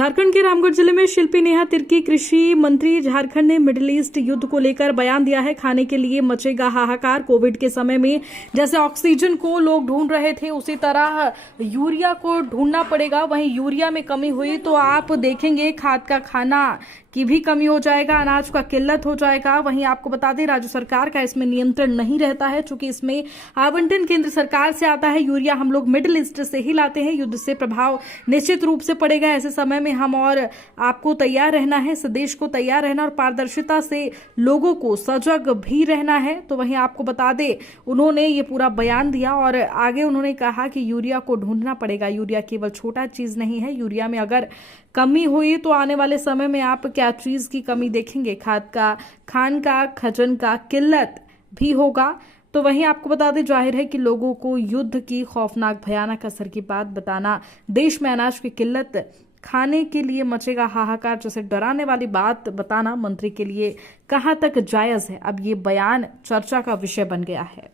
झारखंड के रामगढ़ जिले में शिल्पी नेहा तिर्की कृषि मंत्री झारखंड ने मिडिल ईस्ट युद्ध को लेकर बयान दिया है। खाने के लिए मचेगा हाहाकार। कोविड के समय में जैसे ऑक्सीजन को लोग ढूंढ रहे थे उसी तरह यूरिया को ढूंढना पड़ेगा। वहीं यूरिया में कमी हुई तो आप देखेंगे खाद का खाना की भी कमी हो जाएगा, अनाज का किल्लत हो जाएगा। वहीं आपको बता दें राज्य सरकार का इसमें नियंत्रण नहीं रहता है, चूंकि इसमें आवंटन केंद्र सरकार से आता है। यूरिया हम लोग मिडिल ईस्ट से ही लाते हैं। युद्ध से प्रभाव निश्चित रूप से पड़ेगा। ऐसे समय में हम और आपको तैयार रहना है, इस देश को तैयार रहना और पारदर्शिता से लोगों को सजग भी रहना है। तो वहीं आपको बता दें उन्होंने ये पूरा बयान दिया और आगे उन्होंने कहा कि यूरिया को ढूंढना पड़ेगा। यूरिया केवल छोटा चीज नहीं है। यूरिया में अगर कमी हुई तो आने वाले समय में आप क्या चीज की कमी देखेंगे? खाद का, खान का, खजन का किल्लत भी होगा। तो वहीं आपको बता दें जाहिर है कि लोगों को युद्ध की खौफनाक भयानक असर की बात बताना, देश में अनाज की किल्लत, खाने के लिए मचेगा हाहाकार जैसे डराने वाली बात बताना मंत्री के लिए कहां तक जायज है? अब ये बयान चर्चा का विषय बन गया है।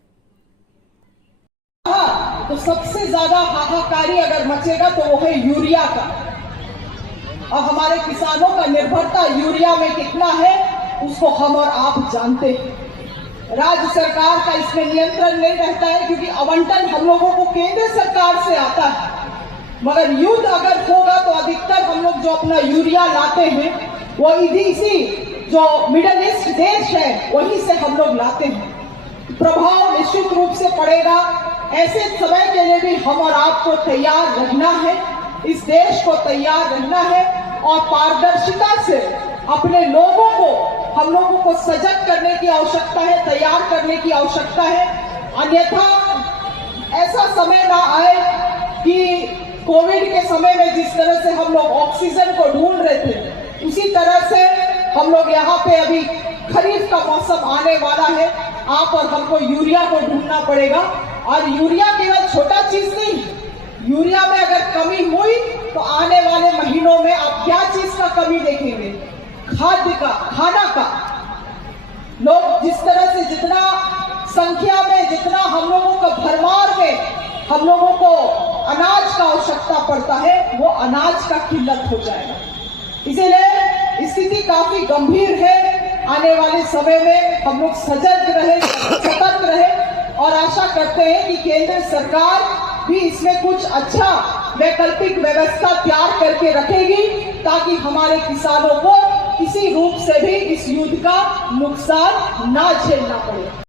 तो सबसे ज्यादा हाहाकारी अगर मचेगा तो वो है यूरिया का, और हमारे किसानों का निर्भरता यूरिया में कितना है उसको हम और आप जानते हैं। राज्य सरकार का इसमें नियंत्रण नहीं रहता है क्योंकि आवंटन हम लोगों को केंद्र सरकार से आता है। मगर युद्ध अगर होगा तो अधिकतर हम लोग जो अपना यूरिया लाते हैं वो इसी जो मिडिल ईस्ट देश है वहीं से हम लोग लाते हैं। प्रभाव निश्चित रूप से पड़ेगा। ऐसे समय के लिए भी हम और आपको तैयार रहना है, इस देश को तैयार रहना है और पारदर्शिता से अपने लोगों को, हम लोगों को सजग करने की आवश्यकता है, तैयार करने की आवश्यकता है। अन्यथा ऐसा समय ना आए कि कोविड के समय में जिस तरह से हम लोग ऑक्सीजन को ढूंढ रहे थे उसी तरह से हम लोग यहाँ पे अभी खरीफ का मौसम आने वाला है, आप और हमको यूरिया को ढूंढना पड़ेगा। और यूरिया केवल छोटा चीज नहीं, यूरिया में अगर कमी हुई तो आने वाले महीनों में आप क्या चीज का कमी देखेंगे? खाद्य का, खाना का। लोग जिस तरह से जितना संख्या में, जितना हम लोगों का भरमार में हम लोगों को अनाज का आवश्यकता पड़ता है वो अनाज का किल्लत हो जाएगा। इसीलिए स्थिति काफी गंभीर है। आने वाले समय में हम लोग सजग रहे, सतर्क रहे और आशा करते हैं कि केंद्र सरकार भी इसमें कुछ अच्छा वैकल्पिक व्यवस्था तैयार करके रखेगी ताकि हमारे किसानों को किसी रूप से भी इस युद्ध का नुकसान ना झेलना पड़े।